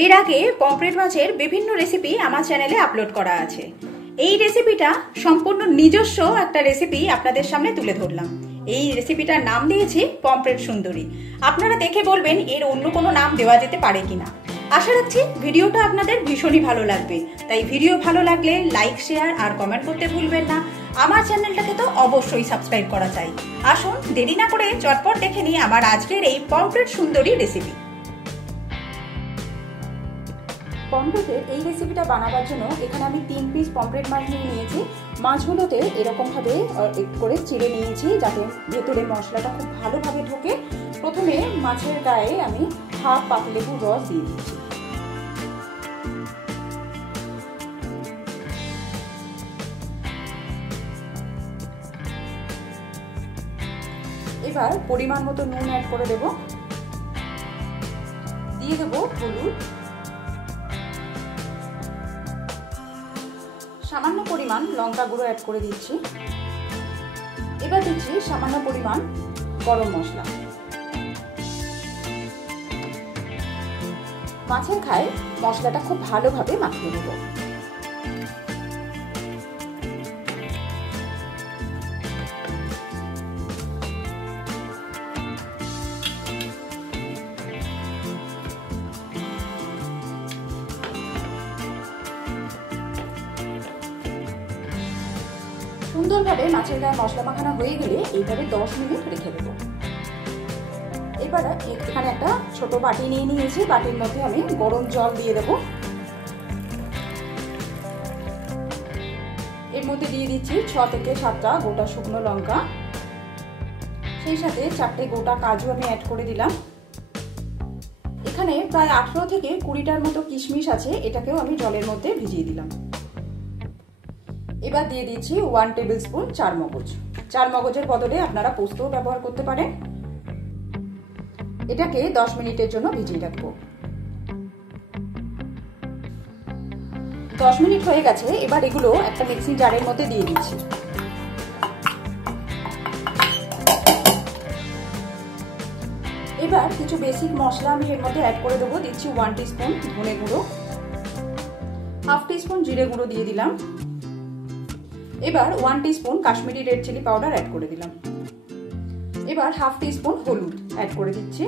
এর আগে পমফ্রেট মাছের বিভিন্ন রেসিপি আমার চ্যানেলে আপলোড করা আছে। এই রেসিপিটা সম্পূর্ণ নিজস্ব একটা রেসিপি আপনাদের সামনে তুলে ধরলাম। এই রেসিপিটার নাম দিয়েছি পমফ্রেট সুন্দরী। আপনারা দেখে বলবেন এর অন্য কোনো নাম দেওয়া যেতে পারে কিনা। আশা রাখছি ভিডিওটা আপনাদের ভীষণই ভালো লাগবে। তাই ভিডিও ভালো লাগলে লাইক, শেয়ার আর কমেন্ট করতে ভুলবেন না। আমার চ্যানেলটাকে তো অবশ্যই সাবস্ক্রাইব করা চাই। আসুন দেরি না করে চটপট দেখে নিই আমার আজকের এই পমফ্রেট সুন্দরী রেসিপি। পমফ্রেটের এই রেসিপিটা বানাবার জন্য এখানে আমি 3 পিস পমফ্রেট মাছ নিয়ে নিয়েছি। মাছগুলোতে এরকমভাবে একটু করে চিড়ে নিয়েছি যাতে ভেতরে মশলাটা খুব ভালোভাবে ঢোকে। প্রথমে মাছের গায়ে আমি হাফ পাতিলেবুর রস দিয়ে দিচ্ছি। এবার পরিমাণ মতো নুন অ্যাড করে দেব, দিয়ে দেব হলুদ, সামান্য পরিমাণ লঙ্কা গুঁড়ো অ্যাড করে দিচ্ছি। এবার দিচ্ছি সামান্য পরিমাণ গরম মশলা। মাছের গায়ে মশলাটা খুব ভালোভাবে মাখিয়ে দেব। সুন্দরভাবে মাছের গায়ে মশলা মাখানো হয়ে গেলে এইভাবে 10 মিনিট রেখে দেব। এবার এখানে একটা ছোট বাটি নিয়ে নিয়েছি, বাটির মধ্যে আমি গরম জল দিয়ে দেব। এর মধ্যে দিয়ে দিচ্ছি 6 থেকে 7টা গোটা শুকনো লঙ্কা, সেই সাথে 4টে গোটা কাজু আমি অ্যাড করে দিলাম। এখানে প্রায় 18 থেকে 20টার মতো কিশমিশ আছে, এটাকেও আমি জলের মধ্যে ভিজিয়ে দিলাম। এবার দিয়ে দিচ্ছি 1 টেবিল স্পুন চারমগজ। চারমগজের বদলে আপনারা পোস্তও ব্যবহার করতে পারেন। এটাকে 10 মিনিটের জন্য ভিজিয়ে রাখবো। 10 মিনিট হয়ে গেছে, এবার এগুলো একটা মিক্সিং জারের মধ্যে দিয়ে দিচ্ছি। এবার কিছু বেসিক মশলা আমি এর মধ্যে অ্যাড করে দেবো। দিচ্ছি 1 টিস্পুন ধনে গুঁড়ো, হাফ টিস্পুন জিরে গুঁড়ো দিয়ে দিলাম। এবার 1 teaspoon Kashmiri red chilli powder add করে দিলাম। এবার হাফ টিস্পুন হলুদ অ্যাড করে দিচ্ছি।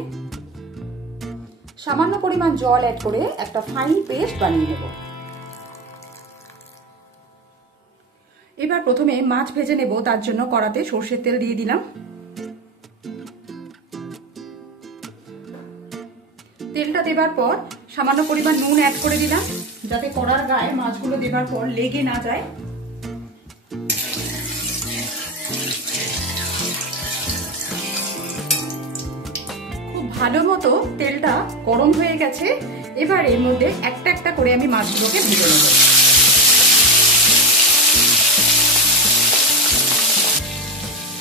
সামান্য পরিমাণ জল অ্যাড করে একটা ফাইন পেস্ট বানিয়ে নেব। এবার প্রথমে মাছ ভেজে নেব, তার জন্য কড়াতে সরষের তেল দিয়ে দিলাম। তেলটা দেবার পর সামান্য পরিমাণ নুন অ্যাড করে দিলাম যাতে কড়ার গায়ে মাছগুলো দেবার পর লেগে না যায়। ভালো মতো তেলটা গরম হয়ে গেছে। এবার এর মধ্যে একটা একটা করে আমি মাছগুলোকে ভেজে নেব।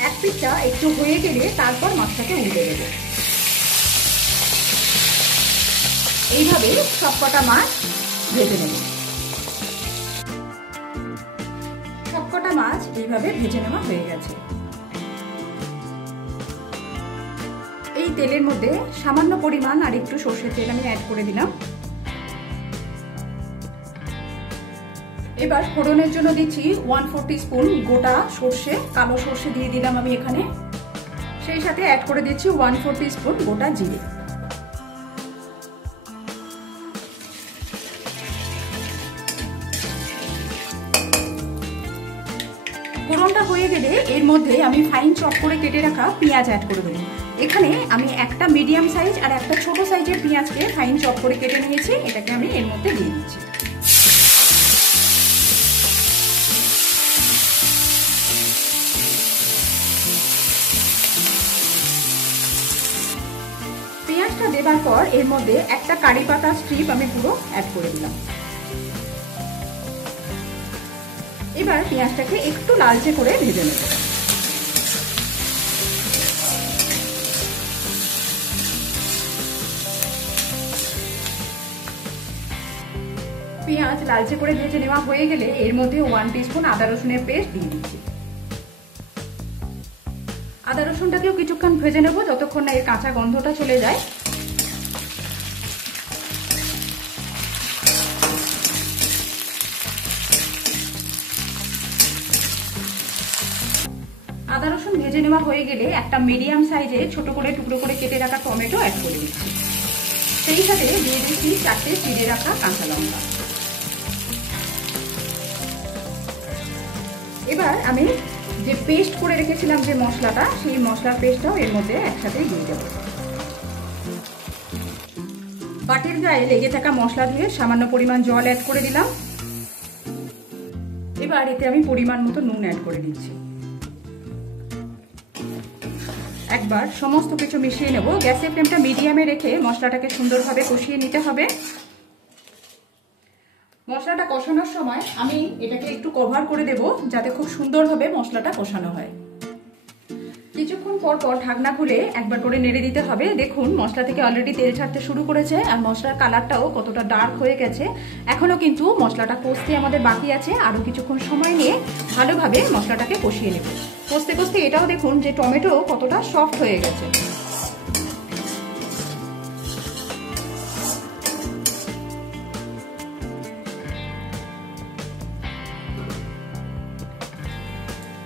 এক পিঠটা একটু হয়ে গেলে তারপর মাছটাকে উল্টে দেব। এইভাবে সবকটা মাছ ভেজে নেব। সবকটা মাছ এইভাবে ভেজে নেওয়া হয়ে গেছে। এই তেলের মধ্যে সামান্য পরিমাণ আর একটু সরষের তেল আমি অ্যাড করে দিলাম। এবার ফোড়নের জন্য দিচ্ছি 1/4 টিস্পুন গোটা সর্ষে, কালো সর্ষে দিয়ে দিলাম আমি এখানে। সেই সাথে অ্যাড করে দিচ্ছি 1/4 টিস্পুন গোটা জিরে। ফোড়নটা হয়ে গেলে এর মধ্যে আমি ফাইন চপ করে কেটে রাখা পেঁয়াজ অ্যাড করে দেবো। এখানে আমি একটা মিডিয়াম সাইজ আর একটা ছোট সাইজের পেঁয়াজকে ফাইন চপ করে কেটে নিয়েছি, এটাকে আমি এর মধ্যে দিয়ে দিচ্ছি। পেঁয়াজটা দেবার পর এর মধ্যে একটা কারি পাতা স্ট্রিপ আমি পুরো অ্যাড করে দিলাম। এবার পেঁয়াজটাকে একটু লালচে করে ভেজে নেব। পেঁয়াজ লালচে করে ভেজে নেওয়া হয়ে গেলে এর মধ্যে 1 টিস্পুন আদা রসুনের পেস্ট দিয়ে দিচ্ছি। আদা রসুনটাকেও কিছুক্ষণ ভেজে নেব যতক্ষণ না এর কাঁচা গন্ধটা চলে যায়। ভেজে নেওয়া হয়ে গেলে একটা মিডিয়াম সাইজে ছোট করে টুকরো করে কেটে রাখা টমেটো অ্যাড করে দিচ্ছি। সেই সাথে দিয়ে দিচ্ছি 4টে চিড়ে রাখা কাঁচা লঙ্কা। এবার আমি যে পেস্ট করে রেখেছিলাম যে মশলাটা, সেই মশলার পেস্টটাও এর মধ্যে একসাথে দিয়ে দেবো। বাটির গায়ে লেগে থাকা মশলা ধুয়ে সামান্য পরিমাণ জল অ্যাড করে দিলাম। এবার এতে আমি পরিমাণ মতো নুন অ্যাড করে দিচ্ছি। একবার সমস্ত কিছু মিশিয়ে নেব। গ্যাসের ফ্লেমটা মিডিয়ামে রেখে মশলাটাকে সুন্দরভাবে কষিয়ে নিতে হবে। মশলাটা কষানোর সময় আমি এটাকে একটু কভার করে দেব, যাতে খুব সুন্দরভাবে মশলাটা কষানো হয়। কিছুক্ষণ পর পর ঢাকনা খুলে একবার করে নেড়ে দিতে হবে। দেখুন মশলা থেকে অলরেডি তেল ছাড়তে শুরু করেছে আর মশলার কালারটাও কতটা ডার্ক হয়ে গেছে। এখনো কিন্তু মশলাটা কষতে আমাদের বাকি আছে। আরো কিছুক্ষণ সময় নিয়ে ভালোভাবে মশলাটাকে কষিয়ে নেব। কষতে কষতে এটাও দেখুন যে টমেটো কতটা সফট হয়ে গেছে।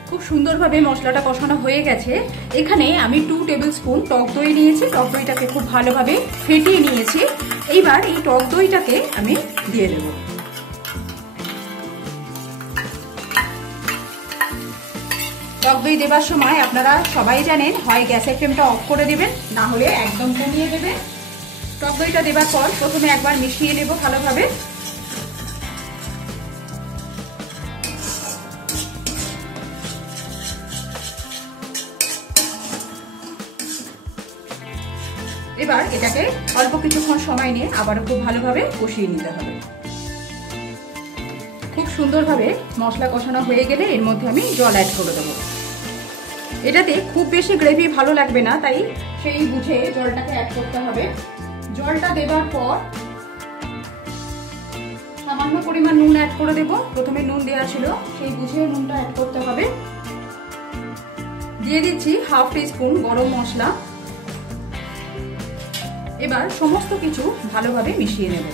খুব সুন্দরভাবে মশলাটা কষানো হয়ে গেছে। এখানে আমি 2 টেবিল স্পুন টক দই নিয়েছি। টক দইটাকে খুব ভালোভাবে ফেটিয়ে নিয়েছি। এইবার এই টক দইটাকে আমি দিয়ে দেব। টক দই দেবার সময় আপনারা সবাই জানেন, হয় গ্যাসের ফ্লেমটা অফ করে দেবেন, না হলে একদম কমিয়ে দেবেন। টক দইটা দেবার পর প্রথমে একবার মিশিয়ে নেব ভালোভাবে। এবার এটাকে অল্প কিছুক্ষণ সময় নিয়ে আবারও খুব ভালোভাবে কষিয়ে নিতে হবে। খুব সুন্দরভাবে মশলা কষানো হয়ে গেলে এর মধ্যে আমি জল অ্যাড করে দেবো। এটাতে খুব বেশি গ্রেভি ভালো লাগবে না, তাই সেই বুঝে জলটাকে অ্যাড করতে হবে। জলটা দেবার পর সামান্য পরিমাণ নুন অ্যাড করে দেব। প্রথমে নুন দেওয়া ছিল, সেই বুঝে নুনটা অ্যাড করতে হবে। দিয়ে দিচ্ছি হাফ টিস্পুন গরম মশলা। এবার সমস্ত কিছু ভালোভাবে মিশিয়ে নেব।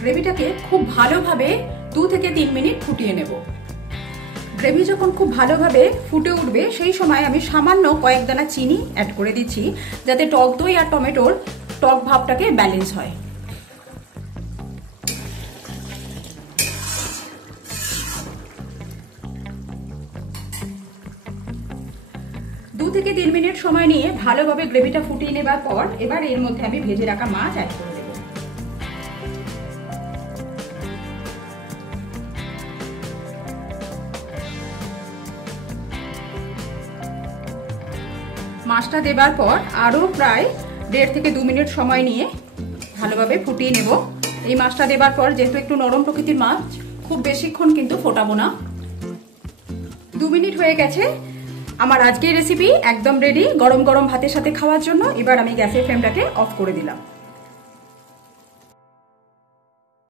গ্রেভিটাকে খুব ভালোভাবে 2 থেকে 3 মিনিট ফুটিয়ে নেব। গ্রেভি যখন খুব ভালোভাবে ফুটে উঠবে, সেই সময় আমি সামান্য কয়েক দানা চিনি অ্যাড করে দিচ্ছি, যাতে টক দই আর টমেটোর টক ভাবটাকে ব্যালেন্স হয়। 2 থেকে 3 মিনিট সময় নিয়ে ভালোভাবে গ্রেভিটা ফুটিয়ে নেবার পর এবার এর মধ্যে আমি ভেজে রাখা মাছ অ্যাড করে দেব। মাছটা দেবার পর আরো প্রায় 1.5 থেকে 2 মিনিট সময় নিয়ে ভালোভাবে ফুটিয়ে নেব। এই মাছটা দেবার পর যেহেতু একটু নরম প্রকৃতির মাছ, খুব বেশিক্ষণ কিন্তু ফোটাবো না। 2 মিনিট হয়ে গেছে। আমার আজকের রেসিপি একদম রেডি গরম গরম ভাতের সাথে খাওয়ার জন্য। এবার আমি গ্যাসের ফ্লেমটাকে অফ করে দিলাম।